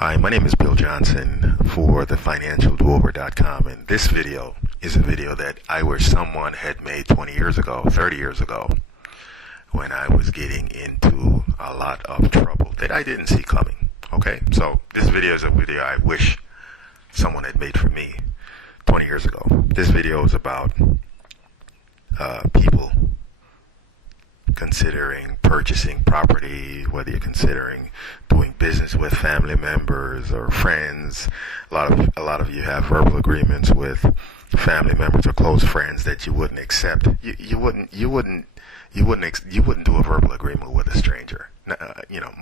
Hi, my name is Bill Johnson for thefinancialdoer.com, and this video is a video that I wish someone had made 20 years ago, 30 years ago, when I was getting into a lot of trouble that I didn't see coming. Okay, so this video is a video I wish someone had made for me 20 years ago. This video is about people considering purchasing property, whether you're considering doing business with family members or friends. A lot of you have verbal agreements with family members or close friends that you wouldn't accept. You wouldn't do a verbal agreement with a stranger.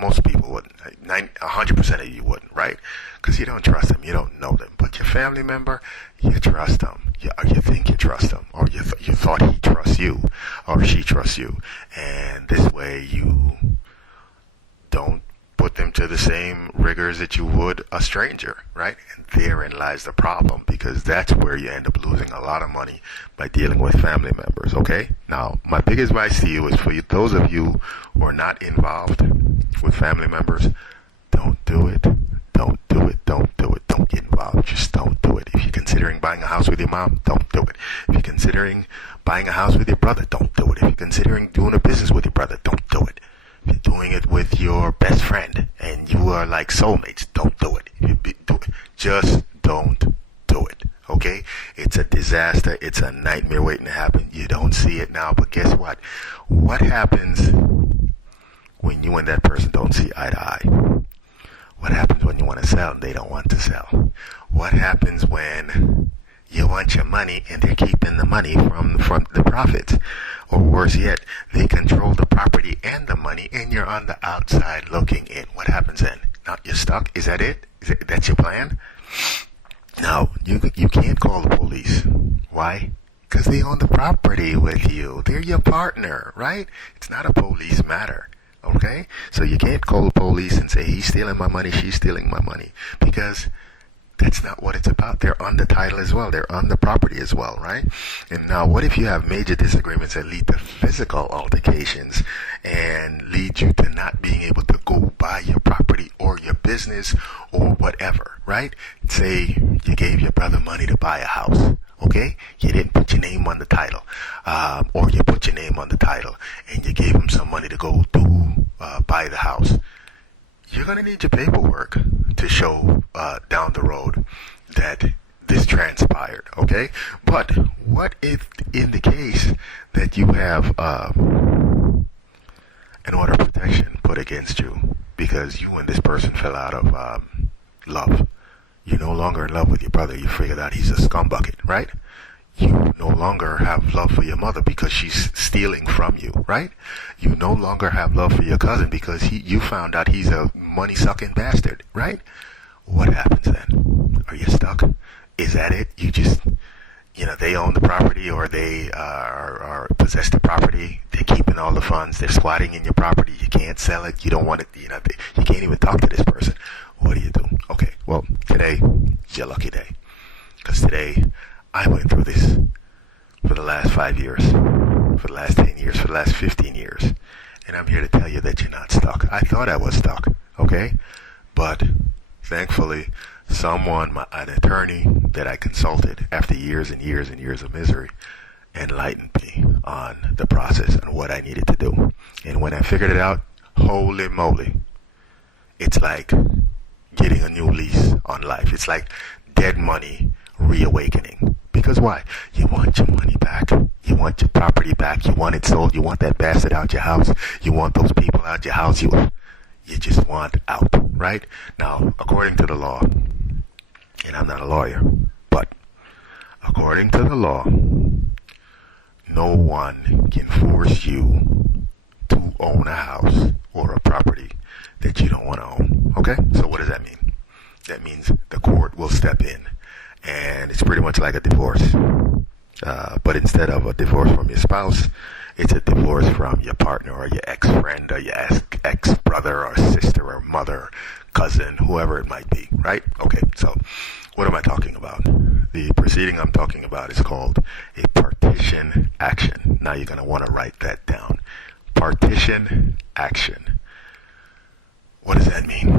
Most people wouldn't. 100% of you wouldn't, right? Because you don't trust them, you don't know them. But your family member, you trust them. You think you trust them, or you thought he trusts you, or she trusts you, and this way you don't put them to the same rigors that you would a stranger, right? And therein lies the problem, because that's where you end up losing a lot of money by dealing with family members. Okay, now my big advice to you is for those of you who are not involved with family members, don't do it. Don't do it. Don't do it. Don't get involved. Just don't do it. If you're considering buying a house with your mom, don't do it. If you're considering buying a house with your brother, don't do it. If you're considering doing a business with your brother, don't do it. If you're doing it with your best friend and you are like soulmates, don't do it. Just don't do it. Okay? It's a disaster. It's a nightmare waiting to happen. You don't see it now, but guess what? What happens when you and that person don't see eye to eye? What happens when you want to sell and they don't want to sell? What happens when you want your money and they're keeping the money from the profits? Or worse yet, they control the property and the money and you're on the outside looking in. What happens then? Now you're stuck? Is that it? That's your plan? Now, you can't call the police. Why? Because they own the property with you. They're your partner, right? It's not a police matter. Okay? So you can't call the police and say, he's stealing my money, she's stealing my money. Because that's not what it's about. They're on the title as well. They're on the property as well, right? And now, what if you have major disagreements that lead to physical altercations and lead you to not being able to go buy your property or your business or whatever, right? Say you gave your brother money to buy a house. Okay? You didn't put your name on the title. Or you put your name on the title and you gave him some money to go buy the house. You're going to need your paperwork to show down the road that this transpired, okay? But what if in the case that you have an order of protection put against you because you and this person fell out of love? You're no longer in love with your brother. You figured out he's a scumbucket, right? You no longer have love for your mother because she's stealing from you, right? You no longer have love for your cousin because you found out he's a money-sucking bastard, right? What happens then? Are you stuck? Is that it? You just, they own the property or they are possess the property. They're keeping all the funds. They're squatting in your property. You can't sell it. You don't want it. You can't even talk to this person. What do you do? Okay, well, today is your lucky day. Because today, I went through this for the last 5 years, for the last 10 years, for the last 15 years. And I'm here to tell you that you're not stuck. I thought I was stuck, okay? But thankfully, an attorney that I consulted after years and years and years of misery, enlightened me on the process and what I needed to do. And when I figured it out, holy moly, it's like getting a new lease on life. It's like dead money reawakening. Because why? You want your money back. You want your property back. You want it sold. You want that bastard out your house. You want those people out your house. You just want out, right? Now, according to the law, and I'm not a lawyer, but according to the law, no one can force you to own a house or a property that you don't want to own. Okay? So what does that mean? That means the court will step in. And it's pretty much like a divorce. But instead of a divorce from your spouse, it's a divorce from your partner or your ex-friend or your ex-brother or sister or mother, cousin, whoever it might be, right? Okay, so what am I talking about? The proceeding I'm talking about is called a partition action. Now you're going to want to write that down. Partition action. What does that mean?